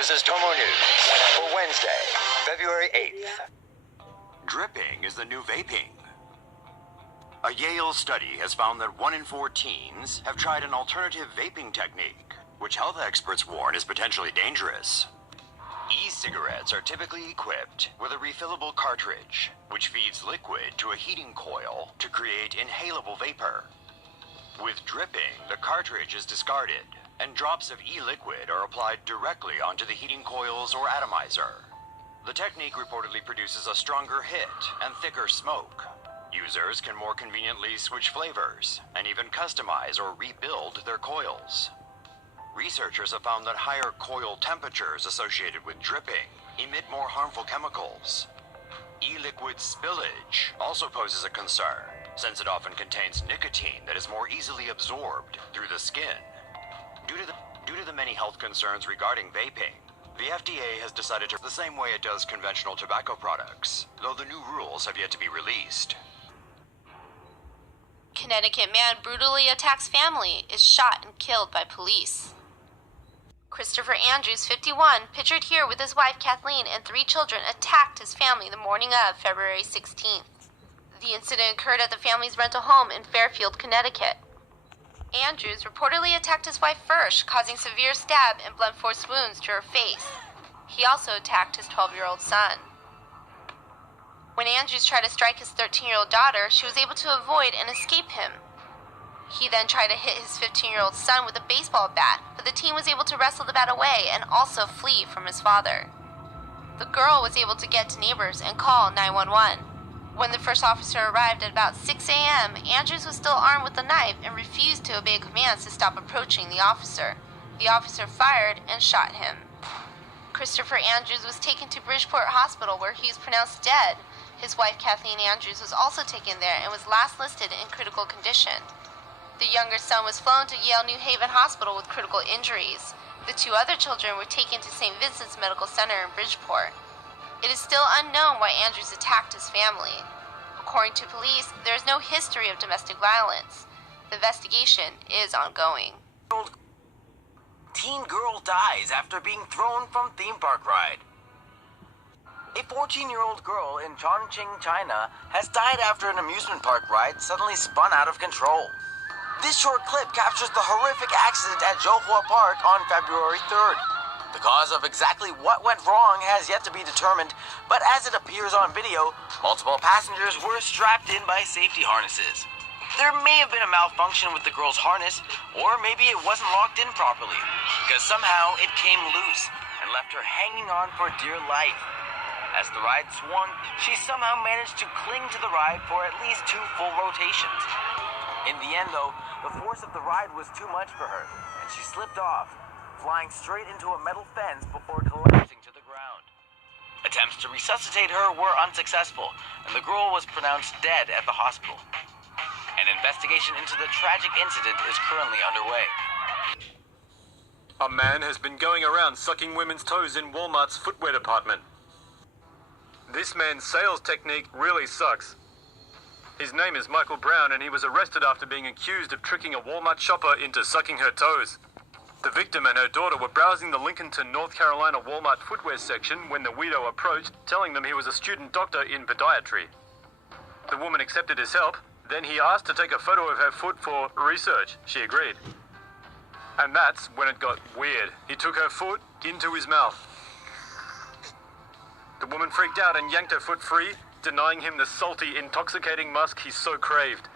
This is Tomonews for Wednesday, February 8th. Dripping is the new vaping. A Yale study has found that 1 in 4 teens have tried an alternative vaping technique, which health experts warn is potentially dangerous. E-cigarettes are typically equipped with a refillable cartridge, which feeds liquid to a heating coil to create inhalable vapor. With dripping, the cartridge is discarded, and drops of e-liquid are applied directly onto the heating coils or atomizer. The technique reportedly produces a stronger hit and thicker smoke. Users can more conveniently switch flavors and even customize or rebuild their coils. Researchers have found that higher coil temperatures associated with dripping emit more harmful chemicals. E-liquid spillage also poses a concern, since it often contains nicotine that is more easily absorbed through the skin. Due to the many health concerns regarding vaping, the FDA has decided to the same way it does conventional tobacco products, though the new rules have yet to be released. Connecticut man brutally attacks family, is shot and killed by police. Christopher Andrews, 51, pictured here with his wife Kathleen and 3 children, attacked his family the morning of February 16th. The incident occurred at the family's rental home in Fairfield, Connecticut. Andrews reportedly attacked his wife first, causing severe stab and blunt force wounds to her face. He also attacked his 12-year-old son. When Andrews tried to strike his 13-year-old daughter, she was able to avoid and escape him. He then tried to hit his 15-year-old son with a baseball bat, but the teen was able to wrestle the bat away and also flee from his father. The girl was able to get to neighbors and call 911. When the first officer arrived at about 6 a.m., Andrews was still armed with a knife and refused to obey commands to stop approaching the officer. The officer fired and shot him. Christopher Andrews was taken to Bridgeport Hospital, where he was pronounced dead. His wife Kathleen Andrews was also taken there and was last listed in critical condition. The younger son was flown to Yale New Haven Hospital with critical injuries. The 2 other children were taken to St. Vincent's Medical Center in Bridgeport. It is still unknown why Andrews attacked his family. According to police, there is no history of domestic violence. The investigation is ongoing. Teen girl dies after being thrown from theme park ride. A 14-year-old girl in Chongqing, China, has died after an amusement park ride suddenly spun out of control. This short clip captures the horrific accident at Zhohua Park on February 3rd. The cause of exactly what went wrong has yet to be determined, but as it appears on video, multiple passengers were strapped in by safety harnesses. There may have been a malfunction with the girl's harness, or maybe it wasn't locked in properly, because somehow it came loose and left her hanging on for dear life. As the ride swung, she somehow managed to cling to the ride for at least 2 full rotations. In the end, though, the force of the ride was too much for her, and she slipped off, flying straight into a metal fence before collapsing to the ground. Attempts to resuscitate her were unsuccessful, and the girl was pronounced dead at the hospital. An investigation into the tragic incident is currently underway. A man has been going around sucking women's toes in Walmart's footwear department. This man's sales technique really sucks. His name is Michael Brown, and he was arrested after being accused of tricking a Walmart shopper into sucking her toes. The victim and her daughter were browsing the Lincolnton, North Carolina Walmart footwear section when the weirdo approached, telling them he was a student doctor in podiatry. The woman accepted his help, then he asked to take a photo of her foot for research. She agreed. And that's when it got weird. He took her foot into his mouth. The woman freaked out and yanked her foot free, denying him the salty, intoxicating musk he so craved.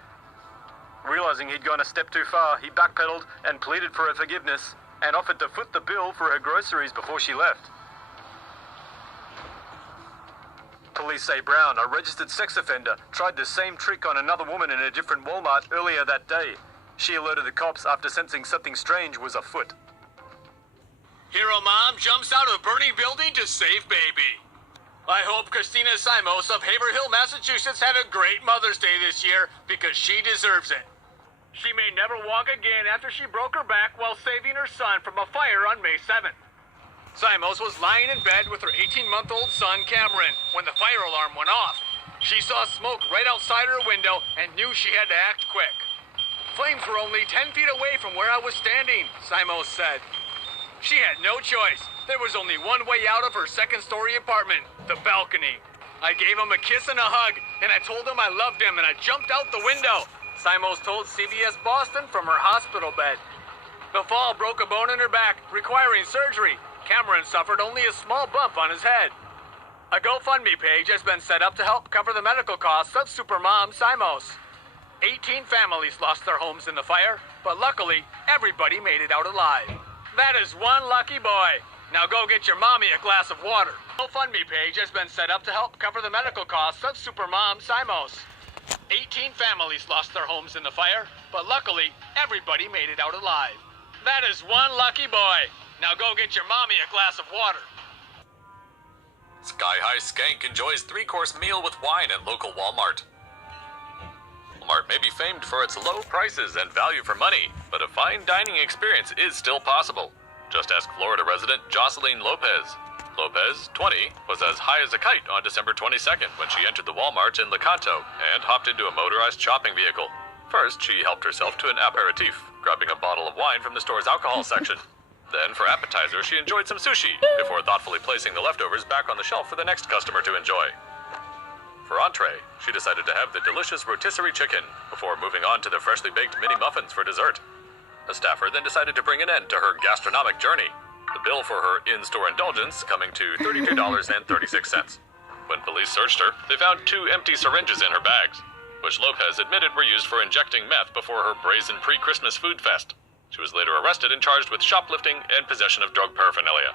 Realizing he'd gone a step too far, he backpedaled and pleaded for her forgiveness and offered to foot the bill for her groceries before she left. Police say Brown, a registered sex offender, tried the same trick on another woman in a different Walmart earlier that day. She alerted the cops after sensing something strange was afoot. Hero mom jumps out of burning building to save baby. I hope Christina Simos of Haverhill, Massachusetts had a great Mother's Day this year because she deserves it. She may never walk again after she broke her back while saving her son from a fire on May 7th. Simos was lying in bed with her 18-month-old son, Cameron, when the fire alarm went off. She saw smoke right outside her window and knew she had to act quick. Flames were only 10 feet away from where I was standing, Simos said. She had no choice. There was only one way out of her second-story apartment, the balcony. I gave him a kiss and a hug, and I told him I loved him, and I jumped out the window. Simos told CBS Boston from her hospital bed. The fall broke a bone in her back, requiring surgery. Cameron suffered only a small bump on his head. A GoFundMe page has been set up to help cover the medical costs of Supermom Simos. 18 families lost their homes in the fire, but luckily, everybody made it out alive. That is one lucky boy. Now go get your mommy a glass of water. GoFundMe page has been set up to help cover the medical costs of Supermom Simos. 18 families lost their homes in the fire, but luckily, everybody made it out alive. That is one lucky boy. Now go get your mommy a glass of water. Sky High Skank enjoys 3-course meal with wine at local Walmart. Walmart may be famed for its low prices and value for money, but a fine dining experience is still possible. Just ask Florida resident Jocelyn Lopez. Lopez, 20, was as high as a kite on December 22nd when she entered the Walmart in Lecanto and hopped into a motorized shopping vehicle. First, she helped herself to an aperitif, grabbing a bottle of wine from the store's alcohol section. Then, for appetizer, she enjoyed some sushi, before thoughtfully placing the leftovers back on the shelf for the next customer to enjoy. For entree, she decided to have the delicious rotisserie chicken, before moving on to the freshly baked mini muffins for dessert. A staffer then decided to bring an end to her gastronomic journey, the bill for her in-store indulgence coming to $32.36. When police searched her, they found 2 empty syringes in her bags, which Lopez admitted were used for injecting meth before her brazen pre-Christmas food fest. She was later arrested and charged with shoplifting and possession of drug paraphernalia.